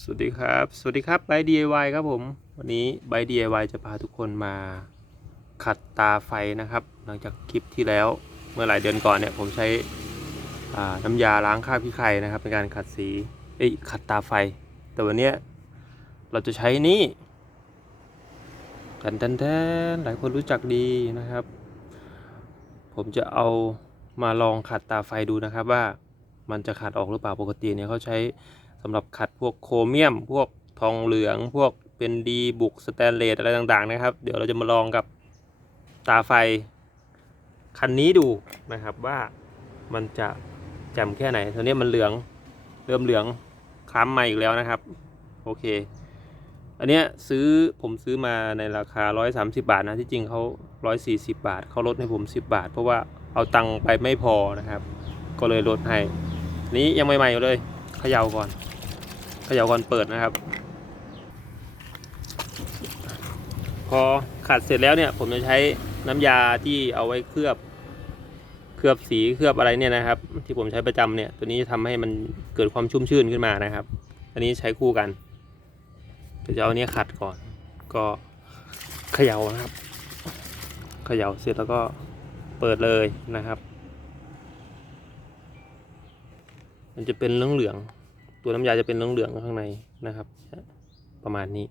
สวัสดีครับ สวัสดีครับไบ DIY ครับผม วันนี้ไบ DIY จะพาทุกคนมาขัดตาไฟนะครับ หลังจากคลิปที่แล้วเมื่อหลายเดือนก่อนเนี่ยผมใช้น้ำยาล้างคราบขี้ไข่นะครับในการขัดสีเอ้ยขัดตาไฟ แต่วันนี้เราจะใช้นี่แทนแทนแทนหลายคนรู้จักดีนะครับ ผมจะเอามาลองขัดตาไฟดูนะครับว่ามันจะขัดออกหรือเปล่าปกติเนี่ยเขาใช้ สำหรับขัดพวกโครเมียม พวกทองเหลือง พวกเป็นดีบุกสแตนเลสอะไรต่างๆนะครับ เดี๋ยวเราจะมาลองกับตาไฟคันนี้ดูนะครับว่ามันจะแจ่มแค่ไหนตอนนี้มันเหลืองเริ่มเหลืองคล้ำมาอีกแล้วนะครับ โอเค อันเนี้ยซื้อผมซื้อมาในราคา 130 บาทนะที่จริงเขา140 บาทเขาลดให้ผม 10 บาท เพราะว่าเอาตังค์ไปไม่พอนะครับ ก็เลยลดให้นี้ยังใหม่ๆอยู่เลยเขย่าก่อน เขย่าก่อนเปิดนะครับ พอขัดเสร็จแล้วเนี่ย ผมจะใช้น้ำยาที่เอาไว้เคลือบ เคลือบสีเคลือบอะไรเนี่ยนะครับ ที่ผมใช้ประจำเนี่ย ตัวนี้จะทำให้มันเกิดความชุ่มชื่นขึ้นมานะครับ อันนี้ใช้คู่กันเดี๋ยวจะเอาอันนี้ขัดก่อน ก็เขย่านะครับเขย่าเสร็จแล้วก็เปิดเลยนะครับ มันจะเป็นเหลืองๆ ตัวน้ำยาจะเป็นเหลืองๆข้างในนะครับ ประมาณนี้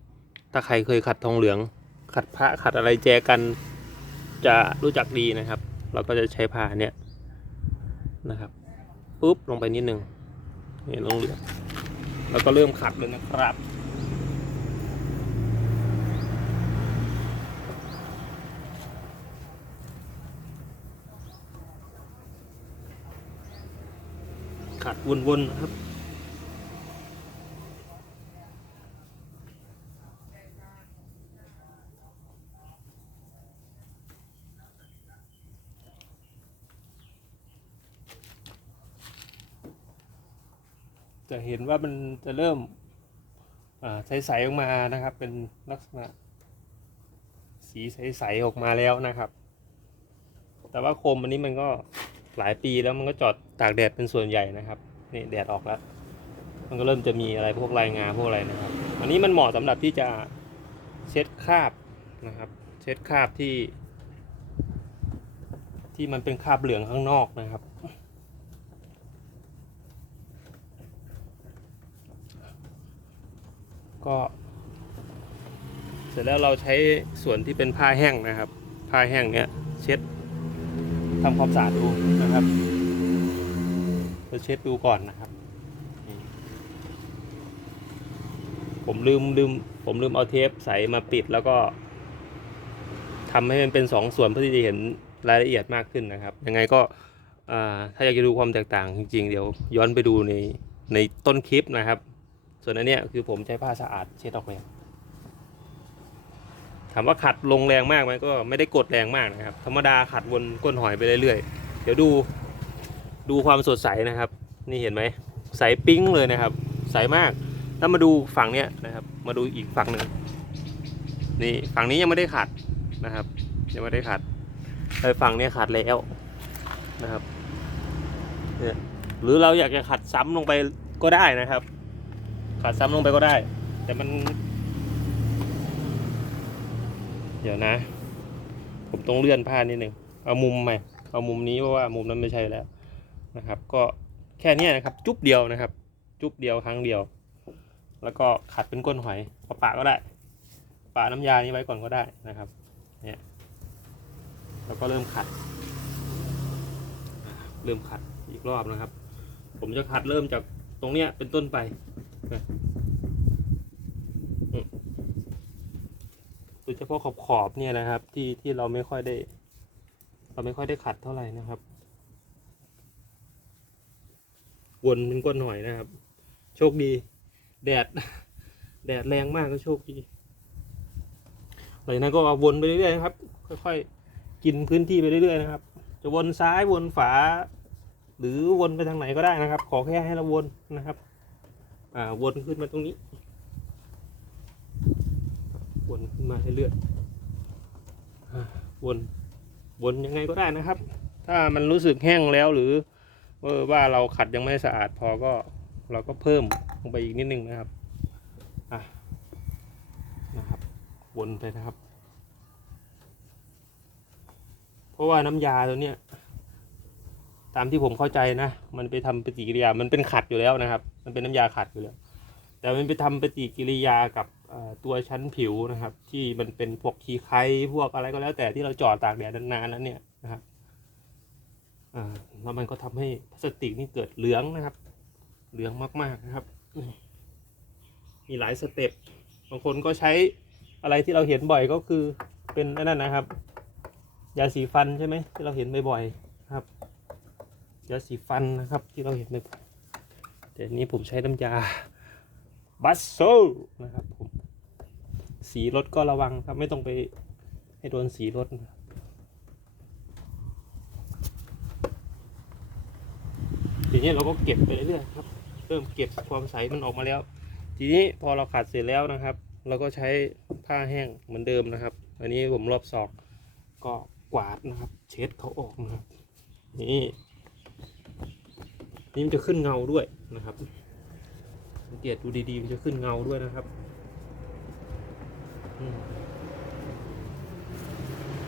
ถ้าใครเคยขัดทองเหลือง ขัดพระขัดอะไรแจกันจะรู้จักดีนะครับ เราก็จะใช้ผ้าเนี่ยนะครับปุ๊บลงไปนิดนึงนี่ลงเหลืองแล้วก็เริ่มขัดเลยนะครับขัดวนๆนะครับ จะเห็นว่ามันจะเริ่มใสๆออกมานะครับ เป็นลักษณะ สีใสๆออกมาแล้วนะครับ แต่ว่าโคมอันนี้มันก็หลายปีแล้วมันก็จอดตากแดดเป็นส่วนใหญ่นะครับนี่แดดออกแล้ว มันก็เริ่มจะมีอะไรพวกลายงาพวกอะไรนะครับ อันนี้มันเหมาะสำหรับที่จะเช็ดคราบนะครับ เช็ดคราบที่ ที่มันเป็นคราบเหลืองข้างนอกนะครับ ก็ เสร็จแล้วเราใช้ส่วนที่เป็นผ้าแห้งนะครับ ผ้าแห้งเนี้ยเช็ดทำความสะอาดดูนะครับเราเช็ดดูก่อนนะครับ ผมลืมลืมผมลืมเอาเทปใสมาปิดแล้วก็ทำให้มันเป็นสองส่วนเพื่อที่จะเห็นรายละเอียดมากขึ้นนะครับ ยังไงก็ถ้าอยากจะดูความแตกต่างจริงๆ เดี๋ยวย้อนไปดูในในต้นคลิปนะครับ ส่วนอันเนี้ยคือผมใช้ผ้าสะอาดเช็ดออกแล้วถามว่าขัดลงแรงมากไหมก็ไม่ได้กดแรงมากนะครับ ธรรมดาขัดวนก้นหอยไปเรื่อยๆ เดี๋ยวดูดูความสดใสนะครับ นี่เห็นไหมใสปิ้งเลยนะครับ ใสมาก แล้วมาดูฝั่งเนี้ยนะครับ มาดูอีกฝั่งหนึ่งนี่ฝั่งนี้ยังไม่ได้ขัดนะครับ ยังไม่ได้ขัดแต่ฝั่งเนี้ยขัดแล้วนะครับเนี่ยหรือเราอยากจะขัดซ้ำลงไปก็ได้นะครับ ขัดซ้ำลงไปก็ได้ แต่มัน เดี๋ยวนะ ผมต้องเลื่อนผ้านิดหนึ่งเอามุมใหม่ เอามุมนี้เพราะว่ามุมนั้นไม่ใช่แล้วนะครับ ก็แค่นี้นะครับ จุ๊บเดียวนะครับ จุ๊บเดียวครั้งเดียว แล้วก็ขัดเป็นก้นหอยปะปะก็ได้ ปะน้ำยานี้ไว้ก่อนก็ได้นะครับ เนี่ย แล้วก็เริ่มขัด เริ่มขัดอีกรอบนะครับ ผมจะขัดเริ่มจากตรงเนี้ยเป็นต้นไป โดยเฉพาะขอบขอบเนี่ยนะครับ ที่ที่เราไม่ค่อยได้ เราไม่ค่อยได้ขัดเท่าไหร่นะครับ วนเป็นก้นหน่อยนะครับ โชคดี แดด แดดแรงมากก็โชคดีหลังจากนั้นก็วนไปเรื่อยๆนะครับ ค่อยๆกินพื้นที่ไปเรื่อยๆนะครับ จะวนซ้ายวนฝา หรือวนไปทางไหนก็ได้นะครับ ขอแค่ให้เราวนนะครับ อ่าวนขึ้นมาตรงนี้ วนขึ้นมาเรื่อยๆอ่าวนวนยังไงก็ได้นะครับ ถ้ามันรู้สึกแห้งแล้วหรือว่าเราขัดยังไม่สะอาดพอก็เราก็เพิ่มลงไปอีกนิดนึงนะครับอะนะครับ วนไปนะครับ เพราะว่าน้ำยาตัวเนี้ยตามที่ผมเข้าใจนะ มันไปทำปฏิกิริยามันเป็นขัดอยู่แล้วนะครับ มันเป็นน้ำยาขัดอยู่แล้ว แต่มันไปทำปฏิกิริยากับตัวชั้นผิวนะครับ ที่มันเป็นพวกขี้ไคพวกอะไรก็แล้ว แต่ที่เราจอดตากแดดนานๆแล้วเนี่ยนะครับแล้วมันก็ทำให้พลาสติกนี่เกิดเหลืองนะครับ เหลืองมากๆนะครับ มีหลายสเต็ปบางคนก็ใช้อะไรที่เราเห็นบ่อยก็คือเป็นนั่นนะครับ ยาสีฟันใช่ไหมที่เราเห็นบ่อยๆนะครับ ยาสีฟันนะครับที่เราเห็นบ่อย แต่นนี้ผมใช้น้ำยาบัสโซนะครับผมสีรถก็ระวังครับไม่ต้องไปให้โดนสีรถนะครับทีนี้เราก็เก็บไปเรื่อยๆครับ เริ่มเก็บความใสมันออกมาแล้ว ทีนี้พอเราขัดเสร็จแล้วนะครับ เราก็ใช้ผ้าแห้งเหมือนเดิมนะครับ อันนี้ผมรอบศอกก็กวาดนะครับ เช็ดเขาออกนะครับ นี่ นี่มันจะขึ้นเงาด้วยนะครับสังเกตดูดีๆมันจะขึ้นเงาด้วยนะครับ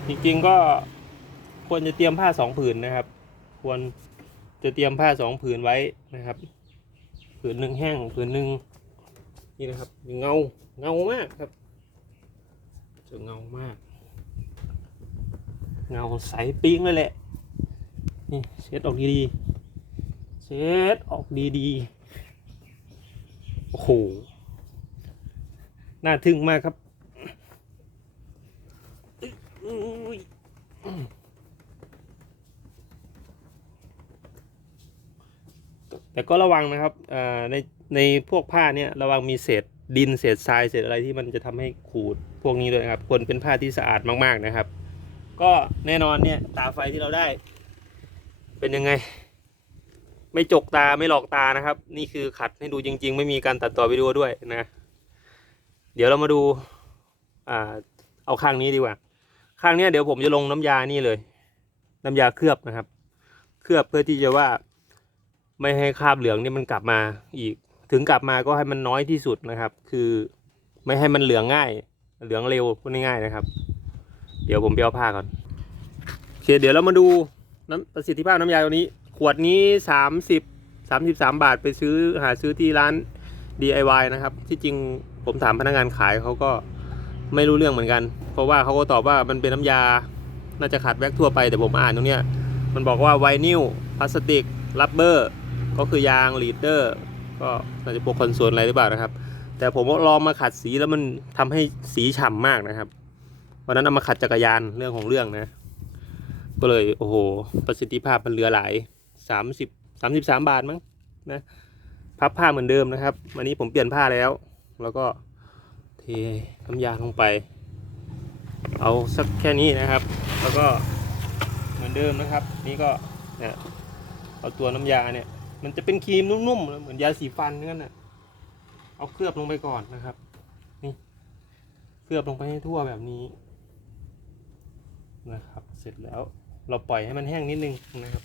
จริงๆก็ควรจะเตรียมผ้าสองผืนนะครับ ควรจะเตรียมผ้าสองผืนไว้นะครับ ผืนหนึ่งแห้งผืนหนึ่งนี่นะครับเงาเงามากครับจะเงามาก เงาใสปิ้งเลยแหละนี่เช็ดออกดีๆ ช็ดออกดีๆ โอ้โห น่าทึ่งมากครับแต่ก็ระวังนะครับในในพวกผ้าเนี่ยระวังมีเศษดินเศษทรายเศษอะไรที่มันจะทำให้ขูดพวกนี้ด้วยนะครับ ควรเป็นผ้าที่สะอาดมากๆนะครับ ก็แน่นอนเนี่ยตาไฟที่เราได้ เป็นยังไง ไม่จกตาไม่หลอกตานะครับ นี่คือขัดให้ดูจริง ๆ ไม่มีการตัดต่อวิดีโอด้วยนะ เดี๋ยวเรามาดูอ่าเอาข้างนี้ดีกว่า ข้างนี้เดี๋ยวผมจะลงน้ำยานี่เลย น้ำยาเคลือบนะครับ เคลือบเพื่อที่จะว่าไม่ให้คราบเหลืองนี่มันกลับมาอีก ถึงกลับมาก็ให้มันน้อยที่สุดนะครับ คือไม่ให้มันเหลืองง่าย เหลืองเร็วพูดง่ายๆนะครับ เดี๋ยวผมไปเอาผ้าก่อนโอเคเดี๋ยวเรามาดูน้ำประสิทธิภาพน้ำยาตัวนี้ ขวดนี้สามสิบสามบาทไปซื้อหาซื้อที่ร้าน DIY นะครับ ที่จริงผมถามพนักงานขายเขาก็ไม่รู้เรื่องเหมือนกัน เพราะว่าเขาก็ตอบว่ามันเป็นน้ำยา น่าจะขัดแว็กทั่วไปแต่ผมอ่านตรงเนี้ยมันบอกว่าไวนิลพลาสติกรับเบอร์ ก็คือยางลีดเดอร์ ก็น่าจะพวกคอนโซลอะไรหรือเปล่านะครับ แต่ผมลองมาขัดสีแล้วมันทำให้สีฉ่ำมากนะครับ วันนั้นเอามาขัดจักรยานเรื่องของเรื่องนะ ก็เลยโอ้โห ประสิทธิภาพมันเหลือหลาย สามสิบสามสิบสามบาทมั้งนะพับผ้าเหมือนเดิมนะครับวันนี้ผมเปลี่ยนผ้าแล้ว แล้วก็เทน้ำยาลงไป เอาสักแค่นี้นะครับ แล้วก็เหมือนเดิมนะครับ นี่ก็เนี่ยเอาตัวน้ำยาเนี่ย มันจะเป็นครีมนุ่มๆเหมือนยาสีฟันนั่นน่ะเอาเคลือบลงไปก่อนนะครับ นี่เคลือบลงไปให้ทั่วแบบนี้นะครับ เสร็จแล้วเราปล่อยให้มันแห้งนิดนึงนะครับ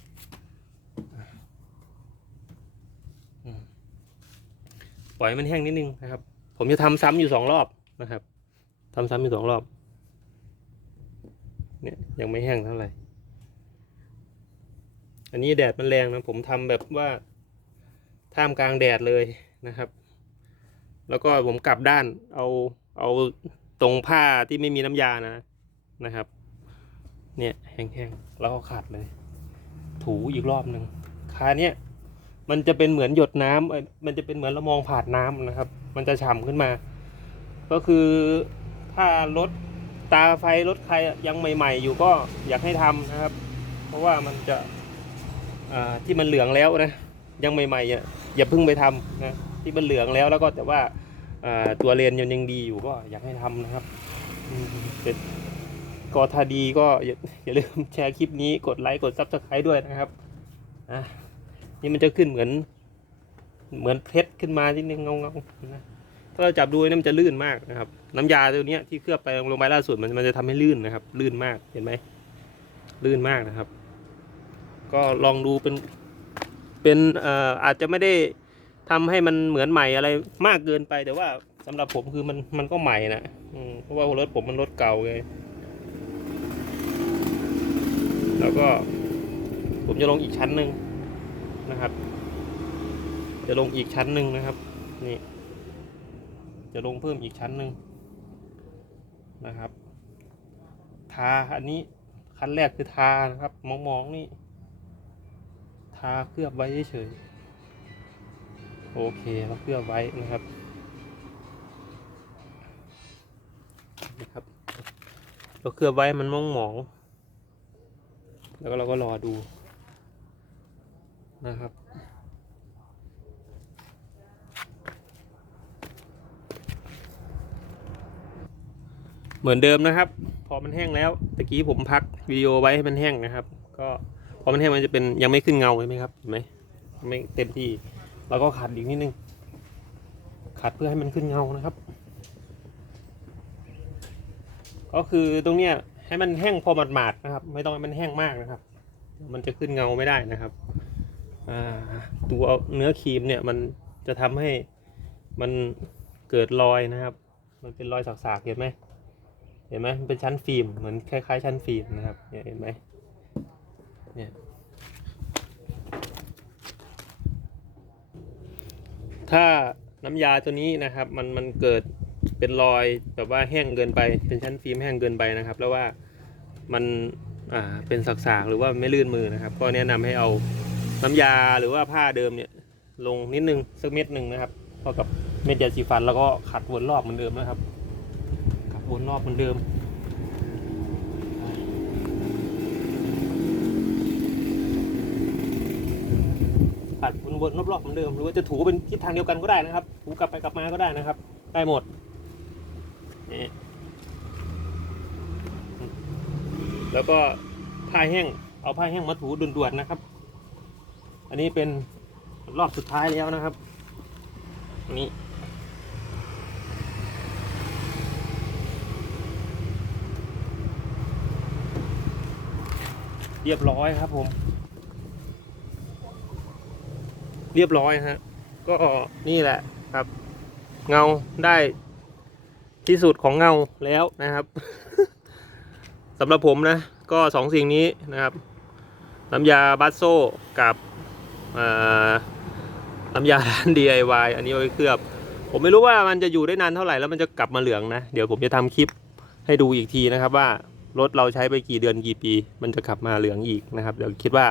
อืม ปล่อยให้มันแห้งนิดนึงนะครับ ผมจะทำซ้ำอยู่สองรอบนะครับทำซ้ำอยู่สองรอบ เนี่ยยังไม่แห้งเท่าไหร่ อันนี้แดดมันแรงนะ ผมทำแบบว่าท่ามกลางแดดเลยนะครับ แล้วก็ผมกลับด้านเอาเอาตรงผ้าที่ไม่มีน้ำยานะนะครับ เนี่ยแห้งๆแล้วก็ขัดเลย ถูอีกรอบหนึ่งคาเนี้ย มันจะเป็นเหมือนหยดน้ำเอ้ยมันจะเป็นเหมือนเรามองผ่านน้ำนะครับ มันจะฉ่ำขึ้นมา ก็คือถ้ารถตาไฟรถใครยังใหม่ ๆ อยู่ก็อยากให้ทำนะครับ เพราะว่ามันจะที่มันเหลืองแล้วนะยังใหม่ๆอะอย่าเพิ่งไปทำนะที่มันเหลืองแล้วแล้วก็แต่ว่าตัวเลนยังยังดีอยู่ก็อยากให้ทำนะครับก็ถ้าดีก็อย่าอย่าลืมแชร์คลิปนี้กดไลค์กดซับสไครต์ด้วยนะครับอะ นี่มันจะขึ้นเหมือน เหมือนเพชรขึ้นมาที่นึงเงาเงานะถ้าเราจับดูเนี่ยมันจะลื่นมากนะครับ น้ำยาตัวนี้ที่เคลือบไปลงไปล่าสุดมันมันจะทำให้ลื่นนะครับ ลื่นมากเห็นไหมลื่นมากนะครับ ก็ลองดูเป็นเป็นเอ่ออาจจะไม่ได้ทำให้มันเหมือนใหม่อะไรมากเกินไปแต่ว่าสำหรับผมคือมันมันก็ใหม่นะเพราะว่ารถผมมันรถเก่าไงแล้วก็ผมจะลงอีกชั้นหนึ่ง นะครับ จะลงอีกชั้นหนึ่งนะครับ นี่ จะลงเพิ่มอีกชั้นหนึ่งนะครับ ทาอันนี้ขั้นแรกคือทานะครับ มองมองๆนี่ ทาเคลือบไว้เฉยโอเคเราเคลือบไว้นะครับนะครับ เราเคลือบไว้มันมองมองๆแล้วก็เราก็รอดู นะครับ เหมือนเดิมนะครับ พอมันแห้งแล้วตะกี้ผมพักวิดีโอไว้ให้มันแห้งนะครับ ก็พอมันแห้งมันจะเป็นยังไม่ขึ้นเงาใช่ไหมครับเห็นไหมไม่เต็มที่เราก็ขัดอีกนิดนึงขัดเพื่อให้มันขึ้นเงานะครับ ก็คือตรงเนี้ยให้มันแห้งพอหมาดๆนะครับ ไม่ต้องให้มันแห้งมากนะครับ มันจะขึ้นเงาไม่ได้นะครับ ตัวเนื้อครีมเนี่ยมันจะทำให้มันเกิดรอยนะครับ มันเป็นรอยสากๆเห็นไหมเห็นไหมมันเป็นชั้นฟิล์มเหมือนคล้ายๆ ชั้นฟิล์มนะครับเนี่ยเห็นไหมเนี่ยถ้าน้ำยาตัวนี้นะครับ มันมันเกิดเป็นรอยแบบว่าแห้งเกินไปเป็นชั้นฟิล์มแห้งเกินไปนะครับ แล้วว่ามันอ่าเป็นสักๆหรือว่าไม่ลื่นมือนะครับ ก็แนะนำให้เอา น้ำยาหรือว่าผ้าเดิมเนี่ยลงนิดนึงสักเม็ดหนึ่งนะครับเท่ากับเม็ดยาสีฟันแล้วก็ขัดวนรอบเหมือนเดิมนะครับ ขัดวนรอบเหมือนเดิมปัดวนๆรอบๆเหมือนเดิมหรือว่าจะถูเป็นทิศทางเดียวกันก็ได้นะครับ ถูกลับไปกลับมาก็ได้นะครับ ได้หมดนี่แล้วก็ผ้าแห้งเอาผ้าแห้งมาถูด่วนๆนะครับ อันนี้เป็นรอบสุดท้ายแล้วนะครับนนี้เรียบร้อยครับผม เรียบร้อยฮะ ก็นี่แหละครับ เงาได้ที่สุดของเงาแล้วนะครับสำหรับผมนะ ก็สองสิ่งนี้นะครับ น้ำยาบัสโซกับ น้ำยาร้าน DIY อันนี้เอาไว้เคลือบ ผมไม่รู้ว่ามันจะอยู่ได้นานเท่าไหร่แล้วมันจะกลับมาเหลืองนะ เดี๋ยวผมจะทำคลิปให้ดูอีกทีนะครับว่ารถเราใช้ไปกี่เดือนกี่ปี มันจะกลับมาเหลืองอีกนะครับ เดี๋ยวคิดว่า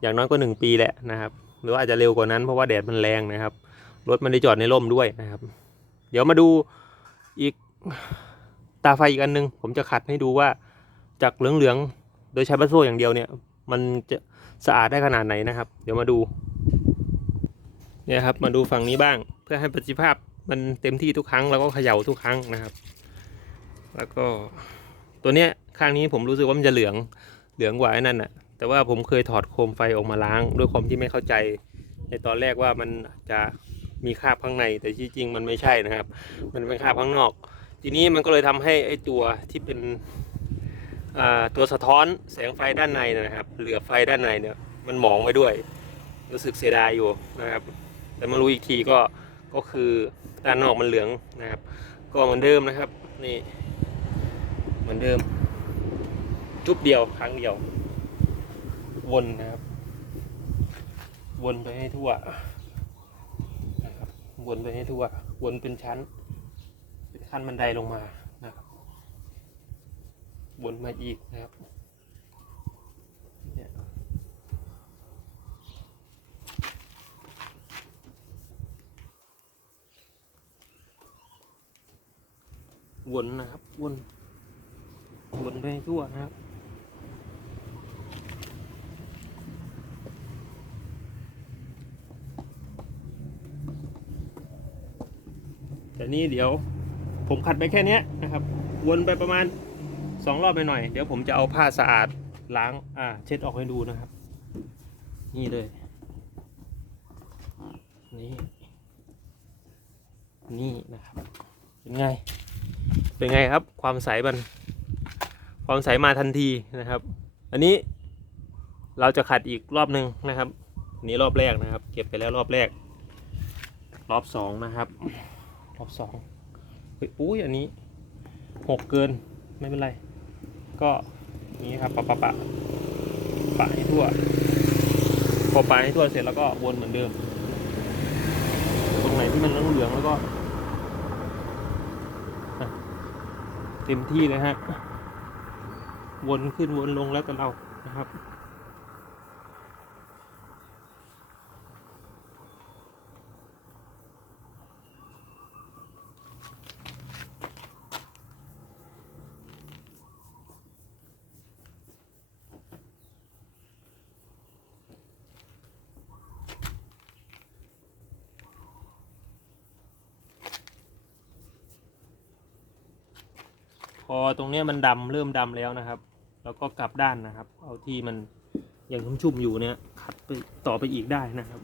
อย่างน้อยก็หนึ่งปีแหละนะครับ หรืออาจจะเร็วกว่านั้นเพราะว่าแดดมันแรงนะครับ รถมันได้จอดในร่มด้วยนะครับ เดี๋ยวมาดูอีกตาไฟอีกอันหนึง ผมจะขัดให้ดูว่าจากเหลืองๆโดยใช้บัสโซอย่างเดียวเนี่ย มันจะ สะอาดได้ขนาดไหนนะครับ เดี๋ยวมาดูเนี่ยครับมาดูฝั่งนี้บ้าง เพื่อให้ประสิทธิภาพมันเต็มที่ทุกครั้งแล้วก็เขย่าทุกครั้งนะครับ แล้วก็ตัวเนี้ยข้างนี้ผมรู้สึกว่ามันจะเหลืองเหลืองกว่าไอ้นั่นน่ะแต่ว่าผมเคยถอดโคมไฟออกมาล้าง ด้วยความที่ไม่เข้าใจ ในตอนแรกว่ามันจะมีคราบข้างใน แต่ที่จริงมันไม่ใช่นะครับ มันเป็นคราบข้างนอก ทีนี้มันก็เลยทำให้ไอ้ตัวที่เป็น ตัวสะท้อนแสงไฟด้านในนะครับ เหลือไฟด้านในเนี่ยมันหมองไปด้วย รู้สึกเสียดายอยู่นะครับ แต่มารู้อีกทีก็ก็คือด้านนอกมันเหลืองนะครับ ก็เหมือนเดิมนะครับนี่เหมือนเดิม จุบเดียวครั้งเดียว วนนะครับ วนไปให้ทั่วนะครับวนไปให้ทั่ว วนเป็นชั้นเป็นขั้นบันไดลงมา บวนมาอีกนะครับเนี่ยวนนะครับวนวนไปทั่วนะครับแต่นี่เดี๋ยวผมขัดไปแค่นี้นะครับ วนไปประมาณ สองรอบไปหน่อย เดี๋ยวผมจะเอาผ้าสะอาดล้างอ่าเช็ดออกให้ดูนะครับ นี่เลย นี่นี่นะครับ เป็นไง เป็นไงครับ ความใสมัน ความใสมาทันทีนะครับ อันนี้เราจะขัดอีกรอบหนึ่งนะครับ นี้รอบแรกนะครับ เก็บไปแล้วรอบแรก รอบสองนะครับ รอบสองฮ้ยอุ้ยอันนี้หกเกินไม่เป็นไร ก็นี้ครับปะปะปะปะให้ทั่ว พอปะให้ทั่วเสร็จแล้วก็วนเหมือนเดิม ตรงไหนที่มันเหลืองแล้วก็เต็มที่เลยฮะ วนขึ้นวนลงแล้วแต่เรานะครับ อตรงเนี้ยมันดำเริ่มดำแล้วนะครับ แล้วก็กลับด้านนะครับ เอาที่มันยังชุ่มๆอยู่เนี่ยขัดไปต่อไปอีกได้นะครับ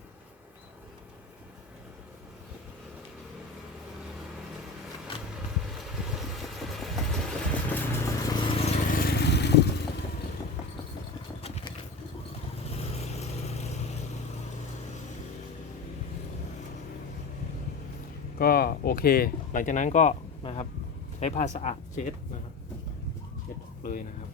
ก็โอเค หลังจากนั้นก็นะครับ ใช้ผ้าสะอาดเช็ดนะครับเช็ดออกเลยนะครับ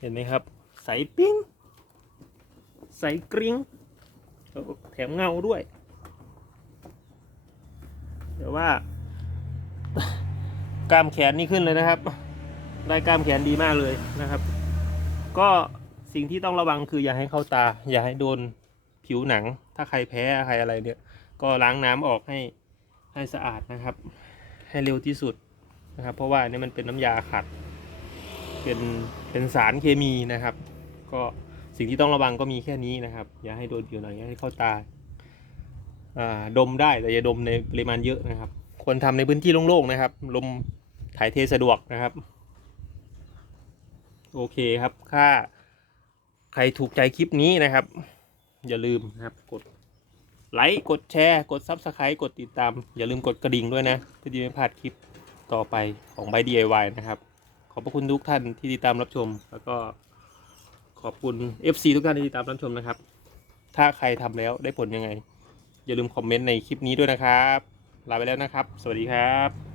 เห็นไหมครับ ใสปิ้ง ใสกริ้งแล้วแถมเงาด้วยเดี๋ยวว่า กล้ามแขนนี่ขึ้นเลยนะครับ ได้กล้ามแขนดีมากเลยนะครับ ก็ สิ่งที่ต้องระวังคืออย่าให้เข้าตา อย่าให้โดนผิวหนัง ถ้าใครแพ้ใครอะไรเนี่ย ก็ล้างน้ำออกให้ให้สะอาดนะครับ ให้เร็วที่สุดนะครับ เพราะว่าอันนี่มันเป็นน้ำยาขัด เป็นเป็นสารเคมีนะครับ ก็สิ่งที่ต้องระวังก็มีแค่นี้นะครับ อย่าให้โดนผิวหนังอย่าให้เข้าตาอ่าดมได้แต่อย่าดมในปริมาณเยอะนะครับ ควรทำในพื้นที่โล่งๆนะครับ ลมถ่ายเทสะดวกนะครับ โอเคครับถ้า ครถูกใจคลิปนี้นะครับ อย่าลืมนะครับกดไลค์กดแชร์ กด Subscribe กดติดตาม อย่าลืมกดกระดิ่งด้วยนะเพื่อที่ไม่พลาดคลิปต่อไปของ by DIY นะครับ ขอบพระคุณทุกท่านที่ติดตามรับชม แล้วก็ขอบคุณ FC ทุกท่านที่ติดตามรับชมนะครับ ถ้าใครทำแล้วได้ผลยังไง อย่าลืมคอมเมนต์ในคลิปนี้ด้วยนะครับ ลาไปแล้วนะครับ สวัสดีครับ